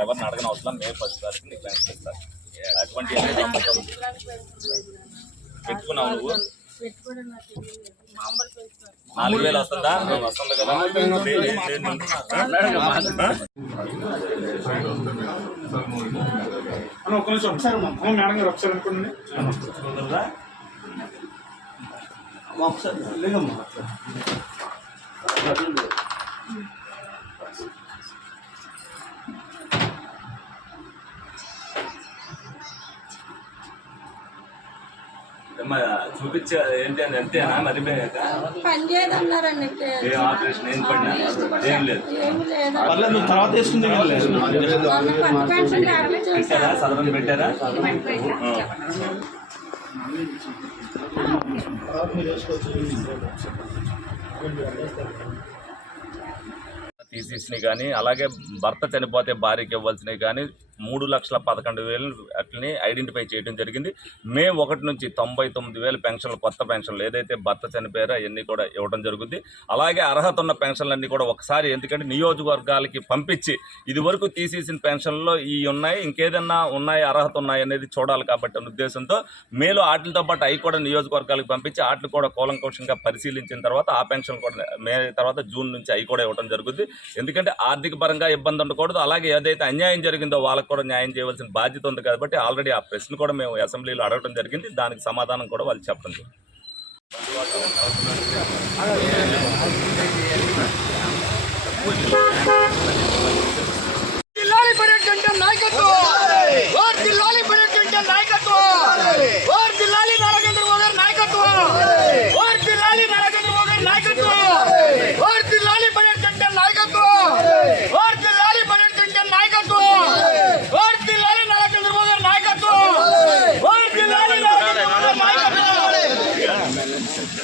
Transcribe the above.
ఎవరిని అడగని అవసరం మే ఫస్ట్ తారీఖు నీకు అటువంటి పెట్టుకున్నావు నువ్వు. నాలుగు వేలు వస్తుందా? వస్తుంది కదా. అన్న ఒక్క నిమిషం. ఒకసారి మేడం గారు ఒకసారి అనుకోండి. చూపించే ఏంటి అని అంతేనా? చేయదన్నారండి ఏ ఆపరేషన్ ఏం పడినా ఏం లేదు. పర్లేదు నువ్వు తర్వాత వేసుకుంది పెట్టారా? సదరం పెట్టారా. థీసిస్ని కానీ అలాగే భర్త చనిపోతే భార్యకి ఇవ్వాల్సినవి కానీ మూడు లక్షల పదకొండు వేలు అట్లని ఐడెంటిఫై చేయడం జరిగింది. మే ఒకటి నుంచి తొంభై తొమ్మిది వేలు పెన్షన్లు కొత్త పెన్షన్లు ఏదైతే భర్త చనిపోయారో అవన్నీ కూడా ఇవ్వడం జరుగుతుంది అలాగే అర్హత ఉన్న పెన్షన్లన్నీ కూడా ఒకసారి ఎందుకంటే నియోజకవర్గాలకి పంపించి ఇది వరకు తీసేసిన పెన్షన్లో ఈ ఉన్నాయి ఇంకేదన్నా ఉన్నాయి అర్హత ఉన్నాయి అనేది చూడాలి కాబట్టి అనే ఉద్దేశంతో మేలో వాటితో పాటు అవి కూడా నియోజకవర్గాలకు పంపించి వాటిని కూడా కూలంకషంగా పరిశీలించిన తర్వాత ఆ పెన్షన్ కూడా మే తర్వాత జూన్ నుంచి అవి కూడా ఇవ్వడం జరుగుతుంది ఎందుకంటే ఆర్థిక పరంగా ఇబ్బంది ఉండకూడదు. అలాగే ఏదైతే అన్యాయం జరిగిందో వాళ్ళకు కూడా న్యాయం చేయవలసిన బాధ్యత ఉంది కాబట్టి ఆల్రెడీ ఆ ప్రశ్న కూడా మేము అసెంబ్లీలో అడగడం జరిగింది. దానికి సమాధానం కూడా వాళ్ళు చెప్పడం జరిగింది.